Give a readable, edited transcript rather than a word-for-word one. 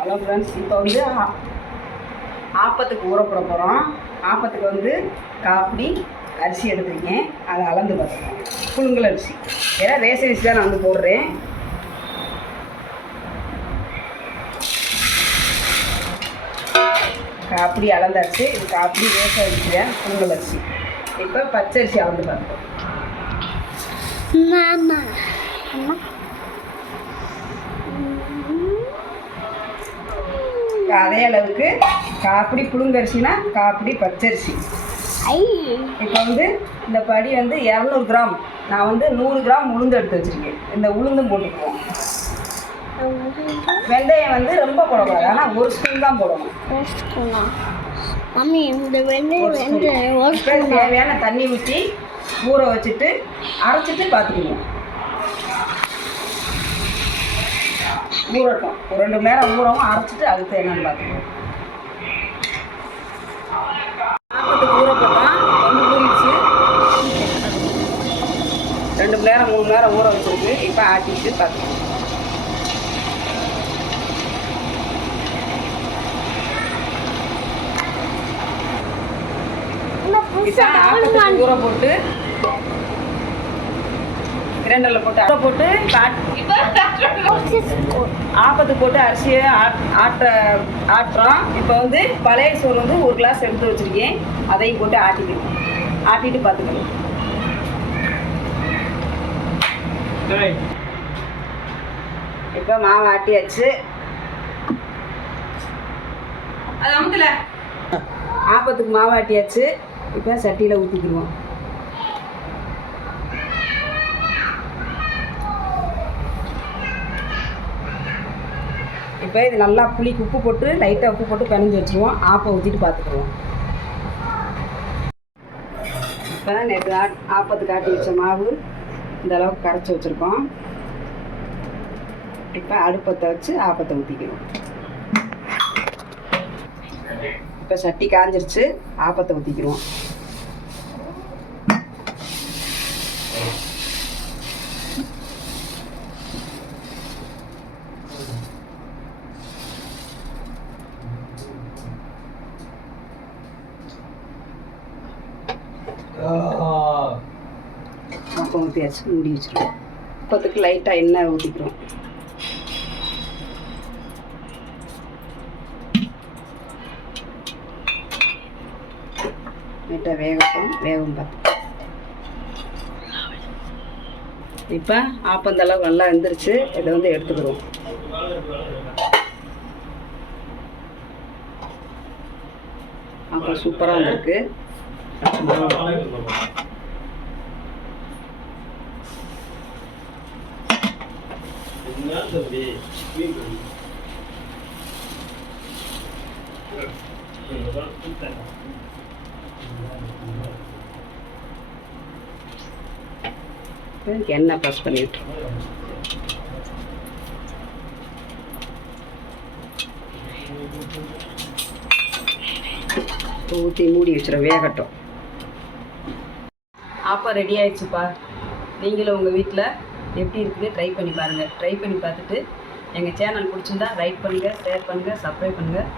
Hello friends, இப்போ வந்து ஆப்பத்துக்கு ஊற போட போகிறோம். ஆப்பத்துக்கு வந்து காப்பி அரிசி எடுத்துருக்கேன், அதை அளந்து பார்த்துக்கேன். புழுங்கல் அரிசி, ஏன்னா ரேஷன் அரிசி தான் நான் வந்து போடுறேன். காப்பி அளந்தாச்சு. இது காப்பி ரேஷன் அரிசி தான், புழுங்கல் அரிசி. இப்போ பச்சரிசி அளந்து பார்த்துக்கோம். அதே அளவுக்கு காப்பி புழுங்கரிசினா காப்பி பச்சரிசி. இப்போ வந்து இந்த படி வந்து 200 கிராம், நான் வந்து 100 கிராம் உளுந்து எடுத்து வச்சுருக்கேன். இந்த உளுந்தும் போட்டுக்குவோம். வெந்தயம் வந்து ரொம்ப போடக்கூடாது, ஆனால் 1 ஸ்பூன் தான் போடணும். தேவையான தண்ணி ஊற்றி ஊற வச்சுட்டு அரைச்சிட்டு பார்த்துக்குவோம். ஊறட்டும், ஒரு 2 மணி நேரம் ஊறவும், அரைச்சிட்டு அதுக்கு என்னன்னு பார்த்துக்குவோம். ஆப்பத்துக்கு ஊறப்பட்டால் வந்து ஊறிடுச்சு. 2 மணி நேரம் 3 மணி நேரம் ஊற வச்சுருக்கு. இப்போ ஆட்டிட்டு பார்த்துக்குவோம். ஆப்பத்துக்கு ஊற போட்டு கிரைண்டரில் போட்டு ஆப்பத்துக்கு போட்டு அரிசியை ஆட்டுறோம். இப்போ வந்து பழைய சோறு வந்து 1 கிளாஸ் எடுத்து வச்சுருக்கேன், அதையும் போட்டு ஆட்டிட்டு பார்த்துக்கணும். இப்போ மாவு ஆட்டியாச்சு. அது அமுத்துல ஆப்பத்துக்கு மாவு ஆட்டியாச்சு. இப்போ சட்டியில் ஊற்றிக்கிடுவோம். இப்போ இது நல்லா புளிக்கு உப்பு போட்டு லைட்டாக உப்பு போட்டு பிணைஞ்சு வச்சுருவோம். ஆப்பை ஊற்றிட்டு பார்த்துக்குவோம். இப்போ நேற்று ஆப்பத்துக்கு ஆட்டி வச்ச மாவு இந்த அளவுக்கு கரைச்சி வச்சுருக்கோம். இப்போ அடுப்பத்தை வச்சு ஆப்பத்தை ஊற்றிக்கிறோம். இப்போ சட்டி காஞ்சிருச்சு, ஆப்பத்தை ஊற்றிக்கிறோம். ஆப்பம் ஊற்றியாச்சு, மூடி வச்சுருவோம். அப்பத்துக்கு லைட்டாக எண்ணெய் ஊற்றிக்கிறோம். லைட்டாக வேகம் பார்த்து. இப்போ ஆப்பந்தளவு நல்லா வெந்துருச்சு. இதை வந்து எடுத்துக்கிறோம். அப்புறம் சூப்பராக வந்திருக்கு. எண்ணெய் ப்ரெஸ் பண்ணிட்டு ஊற்றி மூடி வச்சிடும், வேகட்டும். ஆப்பம் ரெடி ஆயிடுச்சுப்பா. நீங்களும் உங்கள் வீட்டில் எப்படி இருக்குது ட்ரை பண்ணி பாருங்கள். ட்ரை பண்ணி பார்த்துட்டு எங்கள் சேனல் பிடிச்சிருந்தா லைக் பண்ணுங்கள், ஷேர் பண்ணுங்கள், சப்ஸ்கிரைப் பண்ணுங்கள்.